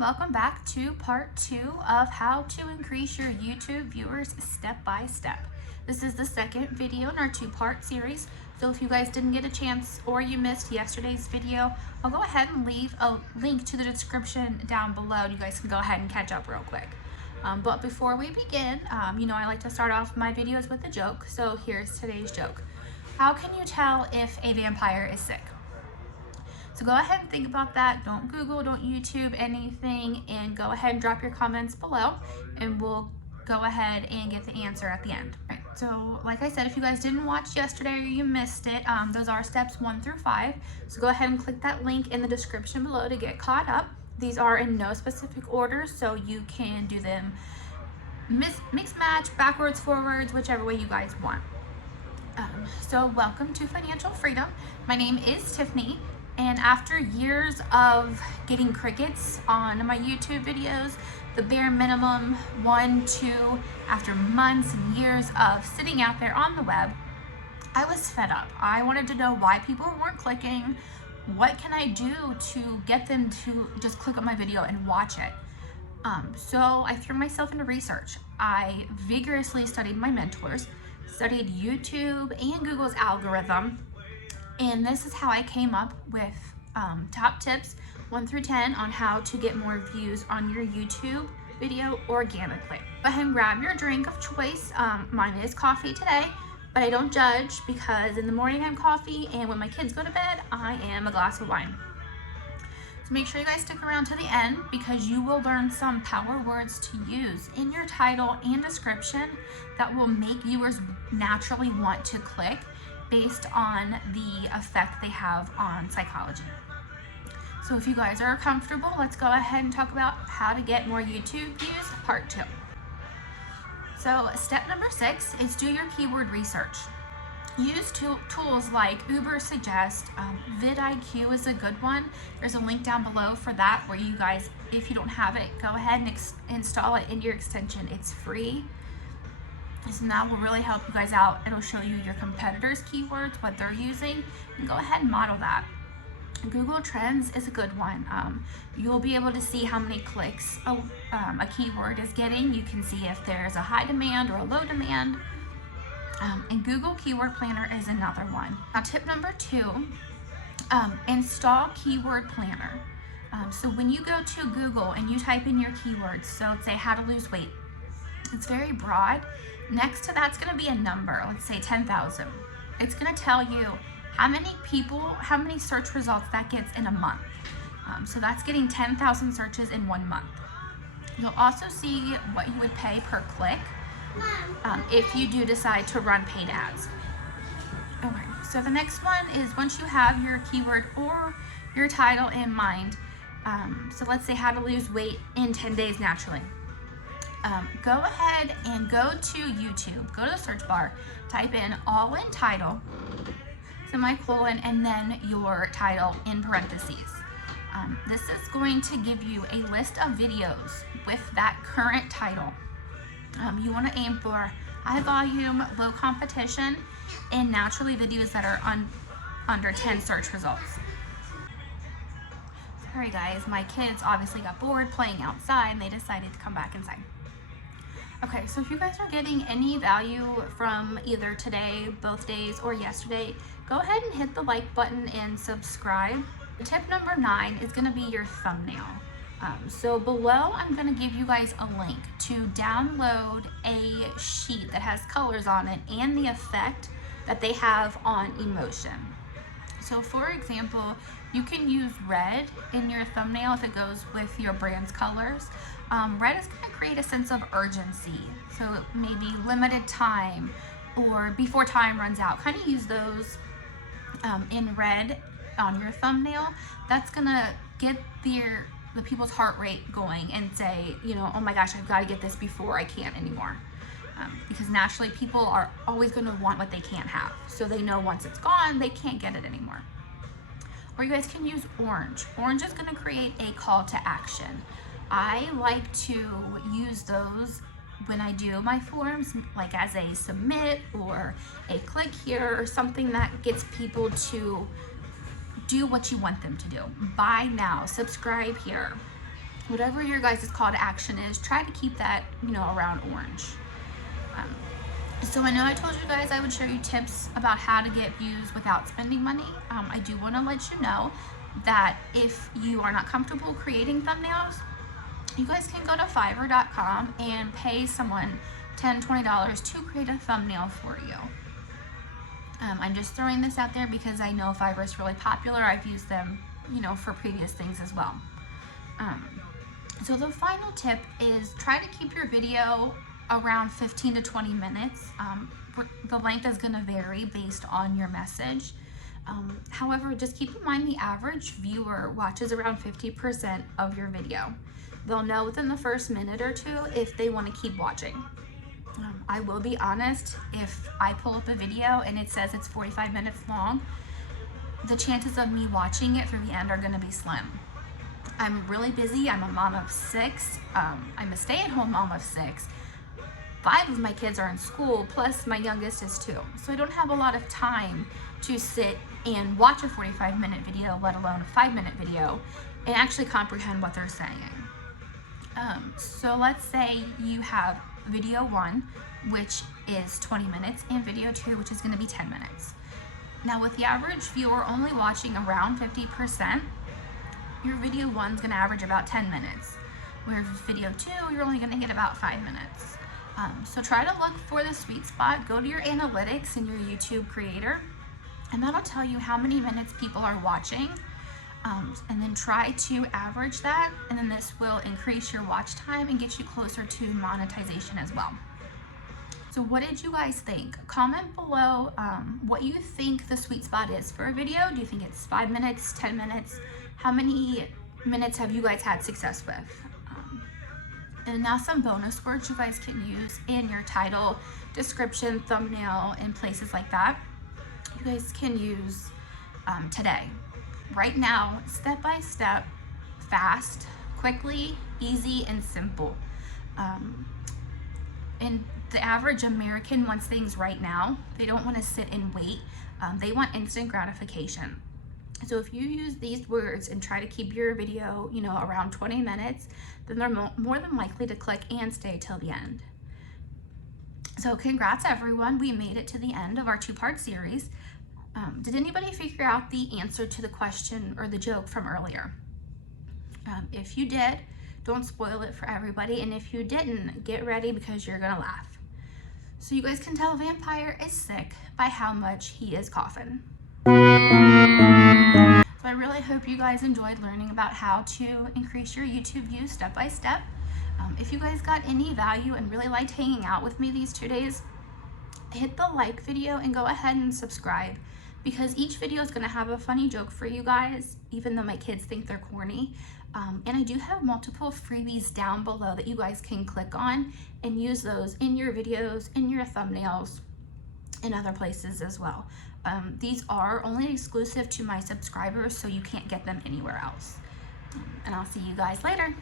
welcome back to part 2 of how to increase your YouTube viewers step by step. This is the second video in our 2-part series, so if you guys didn't get a chance or you missed yesterday's video, I'll go ahead and leave a link to the description down below. You guys can go ahead and catch up real quick. But before we begin, I like to start off my videos with a joke, so here's today's joke. How can you tell if a vampire is sick? So go ahead and think about that. Don't Google, don't YouTube anything, and go ahead and drop your comments below, and we'll go ahead and get the answer at the end. All right, so like I said, if you guys didn't watch yesterday or you missed it, those are steps 1 through 5. So go ahead and click that link in the description below to get caught up. These are in no specific order, so you can do them mix match, backwards, forwards, whichever way you guys want. So welcome to Financial Freedom. My name is Tiffany. And after years of getting crickets on my YouTube videos, the bare minimum 1, 2, after months and years of sitting out there on the web, I was fed up. I wanted to know why people weren't clicking. What can I do to get them to just click on my video and watch it? So I threw myself into research. I vigorously studied my mentors, studied YouTube and Google's algorithm. And this is how I came up with top tips 1 through 10 on how to get more views on your YouTube video organically. Go ahead and grab your drink of choice. Mine is coffee today, but I don't judge because in the morning I'm coffee, and when my kids go to bed, I am a glass of wine. So make sure you guys stick around to the end because you will learn some power words to use in your title and description that will make viewers naturally want to click based on the effect they have on psychology. So if you guys are comfortable, let's go ahead and talk about how to get more YouTube views, part 2. So step number 6 is do your keyword research. Use tools like Uber Suggest, vidIQ is a good one. There's a link down below for that where you guys, if you don't have it, go ahead and install it into your extension. It's free. So that will really help you guys out. It'll show you your competitors' keywords, what they're using, and go ahead and model that. Google Trends is a good one. You'll be able to see how many clicks a keyword is getting. You can see if there's a high demand or a low demand. And Google Keyword Planner is another one. Now tip number 2, install Keyword Planner. So when you go to Google and you type in your keywords, so let's say how to lose weight, it's very broad. Next to that's going to be a number, let's say 10,000. It's going to tell you how many search results that gets in a month. So that's getting 10,000 searches in 1 month. You'll also see what you would pay per click if you do decide to run paid ads. Okay, so the next one is once you have your keyword or your title in mind, so let's say how to lose weight in 10 days naturally. Go ahead and go to YouTube, go to the search bar, type in all in title, semicolon, and then your title in parentheses. This is going to give you a list of videos with that current title. You want to aim for high volume, low competition, and naturally videos that are under 10 search results. Sorry guys, my kids obviously got bored playing outside and they decided to come back inside. Okay, so if you guys are getting any value from either today, both days, or yesterday, go ahead and hit the like button and subscribe. Tip number 9 is going to be your thumbnail. So below, I'm going to give you guys a link to download a sheet that has colors on it and the effect that they have on emotion. So for example, you can use red in your thumbnail if it goes with your brand's colors. Red is going to create a sense of urgency, so maybe limited time or before time runs out. Kind of use those in red on your thumbnail. That's going to get the people's heart rate going and say, oh my gosh, I've got to get this before I can't anymore. Because naturally people are always going to want what they can't have. So they know once it's gone, they can't get it anymore. Or you guys can use orange. Orange is going to create a call to action. I like to use those when I do my forms, like as a submit or a click here or something that gets people to do what you want them to do. Buy now, subscribe here. whatever your guys' call to action is, try to keep that, you know, around orange. So I know I told you guys I would show you tips about how to get views without spending money. I do want to let you know that if you are not comfortable creating thumbnails, you guys can go to Fiverr.com and pay someone $10, $20 to create a thumbnail for you. I'm just throwing this out there because I know Fiverr is really popular. I've used them, you know, for previous things as well. So the final tip is try to keep your video around 15 to 20 minutes. The length is going to vary based on your message. However, just keep in mind the average viewer watches around 50% of your video. They'll know within the first minute or two if they want to keep watching. I will be honest, if I pull up a video and it says it's 45 minutes long, the chances of me watching it through the end are going to be slim. I'm really busy. I'm a mom of 6. I'm a stay-at-home mom of 6. 5 of my kids are in school, plus my youngest is 2. So I don't have a lot of time to sit and watch a 45-minute video, let alone a 5-minute video, and actually comprehend what they're saying. So let's say you have video 1, which is 20 minutes, and video 2, which is going to be 10 minutes. Now with the average viewer only watching around 50%, your video 1 is going to average about 10 minutes, where video 2, you're only going to get about 5 minutes. So try to look for the sweet spot. Go to your analytics in your YouTube creator, and that'll tell you how many minutes people are watching, and then try to average that, and then this will increase your watch time and get you closer to monetization as well. So what did you guys think? Comment below what you think the sweet spot is for a video. Do you think it's 5 minutes, 10 minutes? How many minutes have you guys had success with? And now some bonus words you guys can use in your title, description, thumbnail, and places like that. You guys can use today, right now, step by step, fast, quickly, easy, and simple. And the average American wants things right now. They don't want to sit and wait. They want instant gratification. So if you use these words and try to keep your video, you know, around 20 minutes, then they're more than likely to click and stay till the end. So congrats everyone, we made it to the end of our 2-part series. Did anybody figure out the answer to the question or the joke from earlier? If you did, don't spoil it for everybody, and if you didn't, get ready because you're gonna laugh. So you guys can tell a vampire is sick by how much he is coughing. So I really hope you guys enjoyed learning about how to increase your YouTube views step by step. If you guys got any value and really liked hanging out with me these 2 days, hit the like video and go ahead and subscribe, because each video is going to have a funny joke for you guys, even though my kids think they're corny. And I do have multiple freebies down below that you guys can click on and use those in your videos, in your thumbnails, and other places as well. These are only exclusive to my subscribers, so you can't get them anywhere else. And I'll see you guys later.